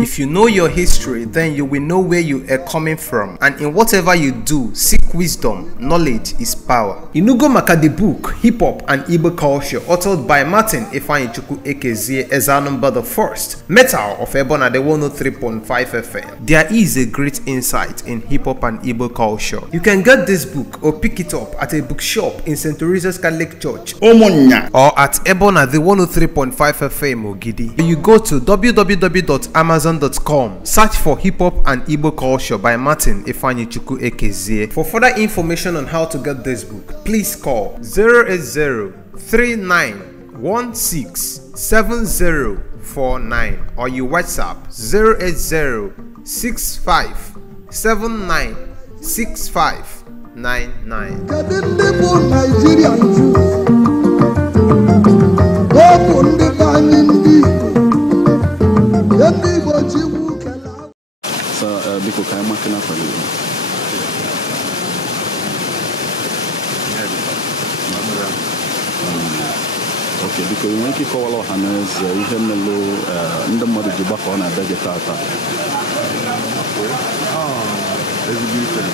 If you know your history, then you will know where you are coming from, and in whatever you do, seek wisdom. Knowledge is power. Inugo Maka the book, Hip Hop and Igbo Culture, authored by Martin Ifeanyichukwu Ekezie Ezanumba the First, Metal of Ebona the 103.5 FM. There is a great insight in hip hop and Igbo culture. You can get this book or pick it up at a bookshop in St. Teresa's Catholic Church, Omonya, or at Ebona the 103.5 FM Ogidi. You go to www.amazon.com, search for Hip Hop and Igbo Culture by Martin Ifeanyichukwu Ekezie. For further information on how to get this book, please call 080-3916-7049 or you WhatsApp 080-6579-6599. Okay, because when you call our hands, you can know in the mother to back on a vegetata. It's different.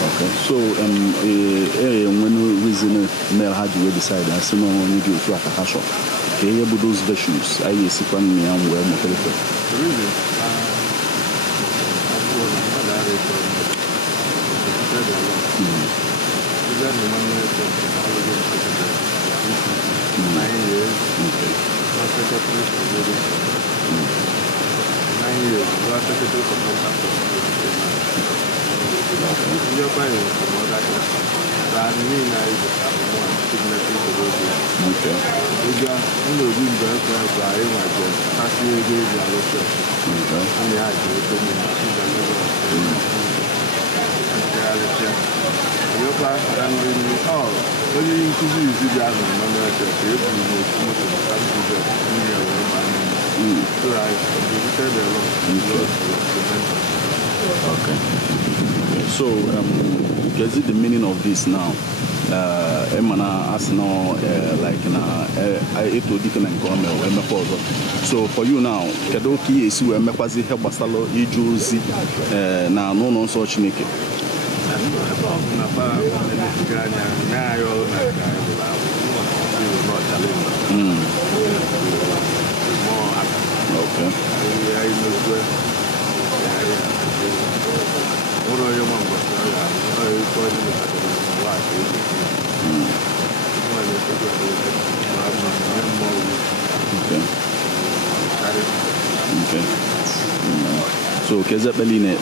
Okay. So when we reason male had to decide that someone will need to a cash shop. Okay, you have those virtues. I see one me and where my telephone. Really? Okay. So, is it the meaning of this now? Emana as now, like I told you can so for you now, Kadoki is where Mepazi help us allow you Josie now no such naked. Okay. Okay. So, Kezabelline,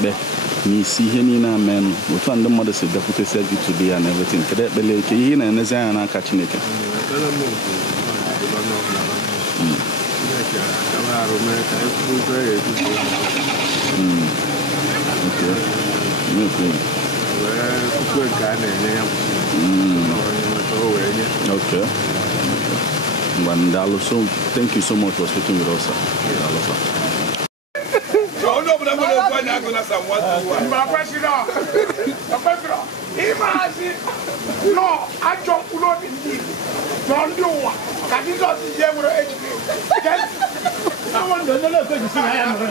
me see him man, we found the mother said deputy said you today and everything. Kedabelle, Kayin and Nazana catching it. Okay. So thank you so much for speaking with us, sir. No, I don't know indeed. Don't do one. Can you not see them with someone doesn't know what you see. I am going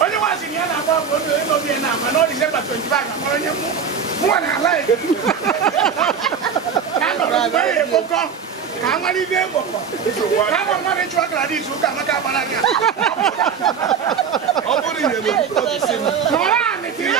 Only once in Yana, I know December 25. One I like. I'm very book. I'm not even book. I'm a money truck like this. Who can make a banana? I'm putting you. No, I'm a kid.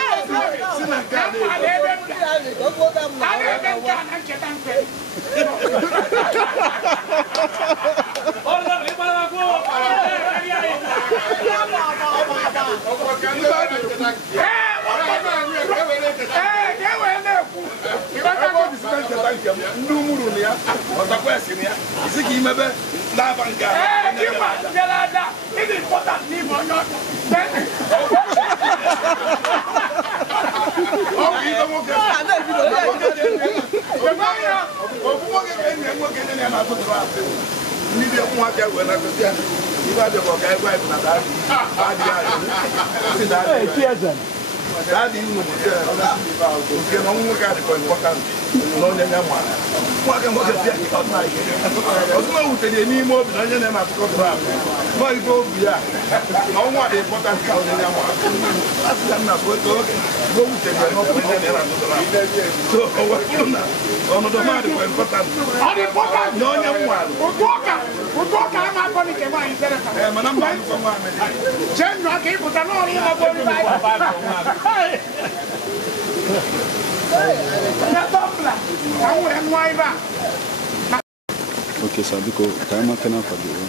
Okay, so because time can I forgive you?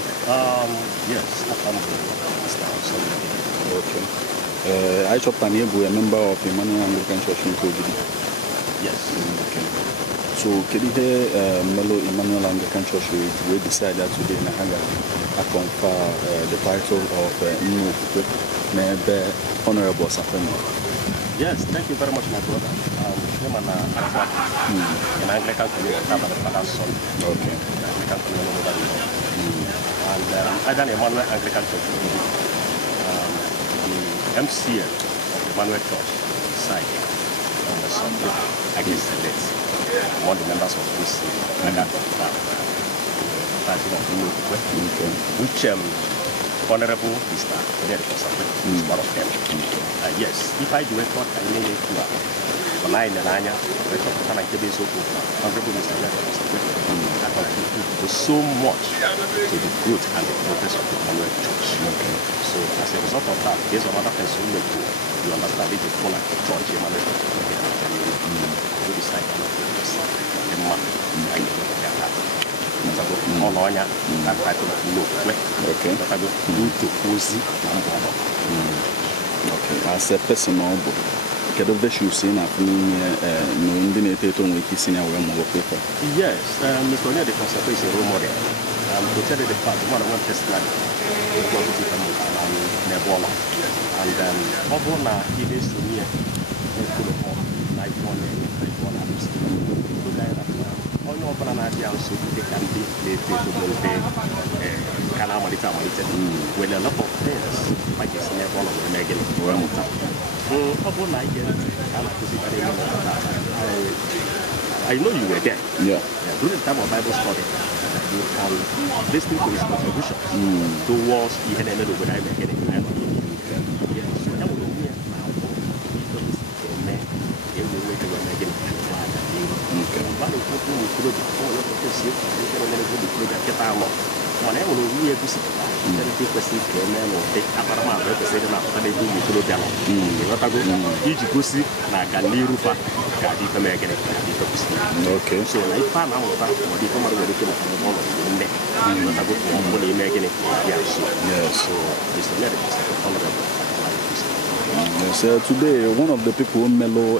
Yes, okay. I shop an a member of Immanuel Anglican Church in Ogidi. Yes. Okay. So can you hear Mellow Immanuel Anglican Church we decided that today in I confer the title of Honorable Osakwe. Yes, thank you very much, my brother. I'm an Anglican community, son. Okay. Anglican community. And I done Immanuel Anglican Church. The MCL of Immanuel Church side on the subject against the late. One of the members of this which Honorable Mr. Onyedika Osakwe is one of them. Yes, if I do record, I may need to online and Anya, record can I give so good. Honorable Mr. Onyedika Osakwe so much to the growth and the progress of the Immanuel Church. Okay. So as a result of that, there's another person who you understand it for like the church, Immanuel Church, to decide on the man. Okay. As a person, can the issue seen up no indinated on which is in our paper? Yes, Mr. Onyedika Osakwe is a role model. To tell you the fact, one of test like Nebola. And then, Obona, he is to me, like one, so they can be when a lot of things like it's never one of the negative. I know you were there. Yeah. During the time of Bible study, you can listen to his contribution towards the enemy when I make it. Okay. So I found out that yes, today one of the people who mellow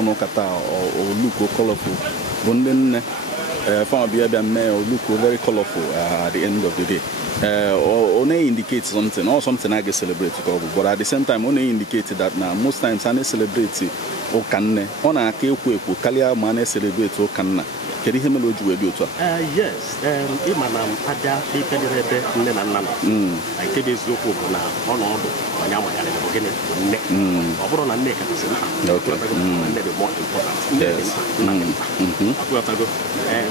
no kata or look colorful. From look very colorful at the end of the day. Only indicates something or something I get celebrated, but at the same time only indicates that now most times I celebrate o can on a kalia man celebrate o can Can you hear me? Yes, Immanuel, Ada, Ipedrebe, Nenana. I tell you, Zoko, on all the Yama and the beginning, over on a neck at the same time. And the more important. Yes.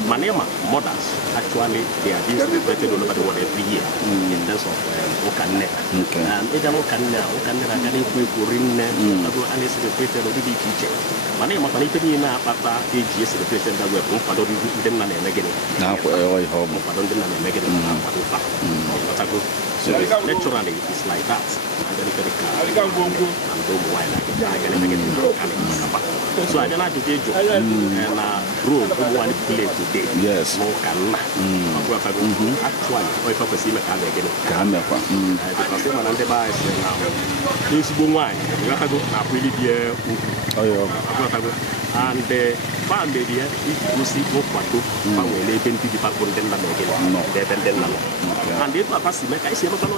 Manema, mothers, actually, they are being celebrated all over the world every year in terms of Okane. And Eda Okane, Okane, Kurin, and is celebrated or be teacher. Manema, Panipina, Papa, AGS celebrated that were now, I hope I don't make it. So naturally, it's like that. So I don't have to do and rule one play today. Yes. No can actually, if I see my car again, because I'm on the bias now. This woman, you have to go really dear. And the family, if you see no photo, family, they can be back on them again. And they are passing, I say, okay, I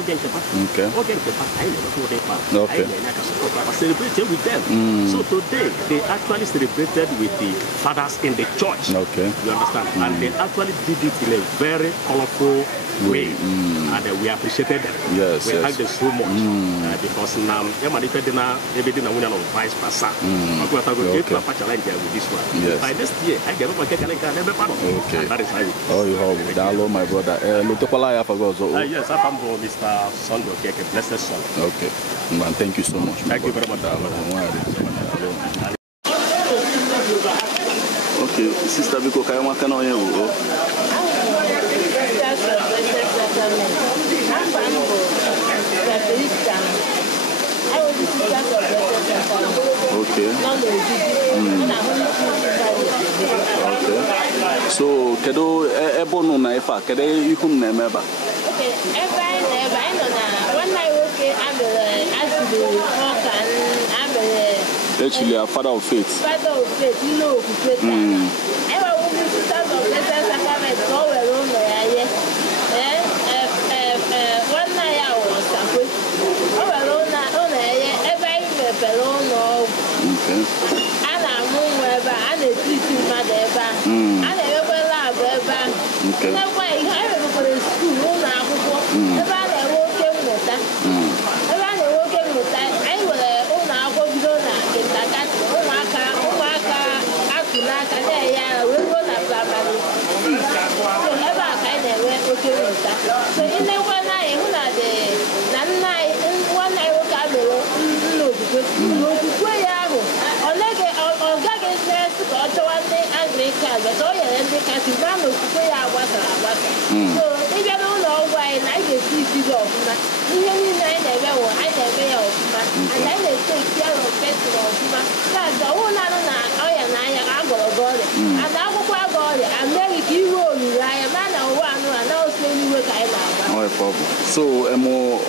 never celebrated with them. So today, they actually celebrated with the fathers in the church. Okay. You understand? And they actually did it in a very colorful way. And we appreciated them. Yes. We thank them so much. Because now, everything is vice versa. With this one. Yes. By this year, I get over okay. That is how it. Oh, you have download my brother. Yes, I'm Mr. Sondo Keke, blessed son. Okay. Man, thank you so much. Thank you very much. Okay, Sister Biko, can you can you? Okay. Okay. So, kedo ebono na ifa, kede ikum na emeba. Okay, never. I know that. One night, okay, I'm actually a father of faith. Father of faith, you know, I will be sisters of blessed sacrament. Go alone, one night I was supposed to alone. Okay. And I'm wherever and a teaching mother, and I ever love ever. Okay. No way, I ever go to school now. About a walking with that. About a walking with that. I will own our home donor in that. Waka, Akulaka, there, we will have family. So never kind of way okay with that. So in the one night, one night, will come so if you don't know why I get this off, even in I never and then they take care of festival. That's the one I'm going to go and I will go and then you will I am man or one and now saying what I love. So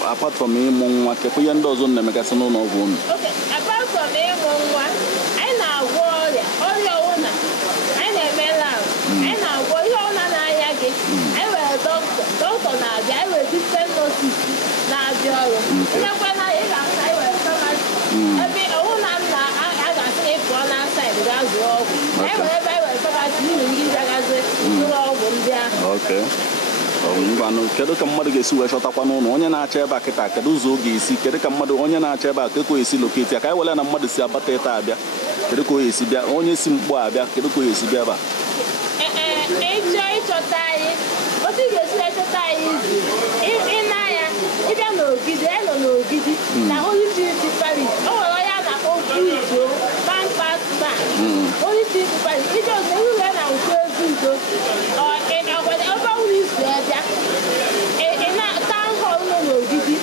apart from me, what can you do on the magazine? Okay, apart from me, I now war all your owner. I never love. I now war your owner. I will doctor now. I will defend notice now. When I will come every owner. I got a one outside. That's all. I will come okay. Kedu ka mmadụ ga-esi wee chọtakwa n'ụlọ onye na-acha ebe a kịta kedu ụzọ ọ ga-esi kedu ka mmadụ onye na-acha ebe a ka o esi loketi ka anyị wele na mmadụ si abata ete abịa kedu ka o esi bịa onye si mkpọ abịa kedu ka o esi bịa ebe a ịchọta anyị otu ga-esi chọta anyị ịnanya ịbịa n'Ogidi nọ n'Ogidi na Holy Trinity Parish o nwere onye a na-akpọ Udo Pampasma Holy Trinity Parish ije otu iwe na ukwu ezi udo town hall no n'Ogidi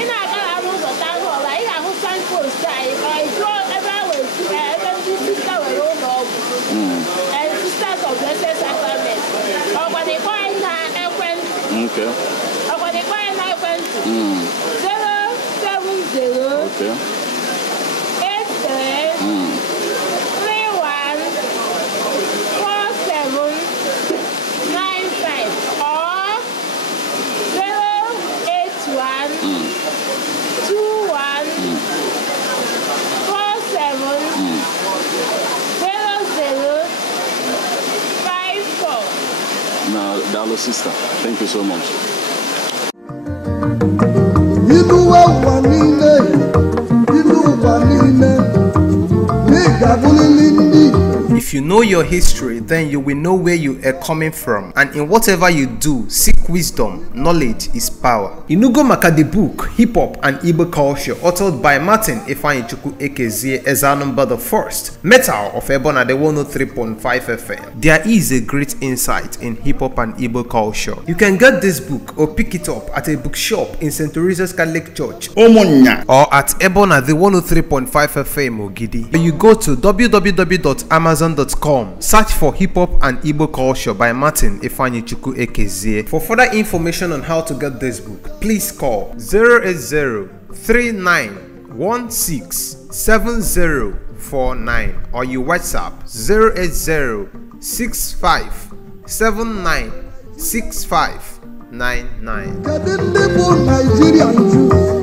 ị na-aga n'ụzọ town hall ị ga-ahụ signpost anyị jụọ ebe a were ebe ndị sista were ụlọ ọgwụ sisters of blessed sacrament ọkwadịkọ anyị na ekwentị 070 5 Dalo sister. Thank you so much. If you know your history, then you will know where you are coming from, and in whatever you do, seek wisdom. Knowledge is power. Inugo Maka the book, Hip Hop and Igbo Culture, authored by Martin Ifeanyichukwu Ekezie Ezanumba the First, Metal of Ebona the 103.5 FM. There is a great insight in hip hop and Igbo culture. You can get this book or pick it up at a bookshop in St. Teresa's Catholic Church, Omonya, or at Ebona the 103.5 FM Ogidi. You go to www.amazon.com, search for Hip Hop and Igbo Culture by Martin Ifeanyichukwu Ekezie. For further information on how to get this book, please call 080-3916-7049 or you WhatsApp 080-6579-6599.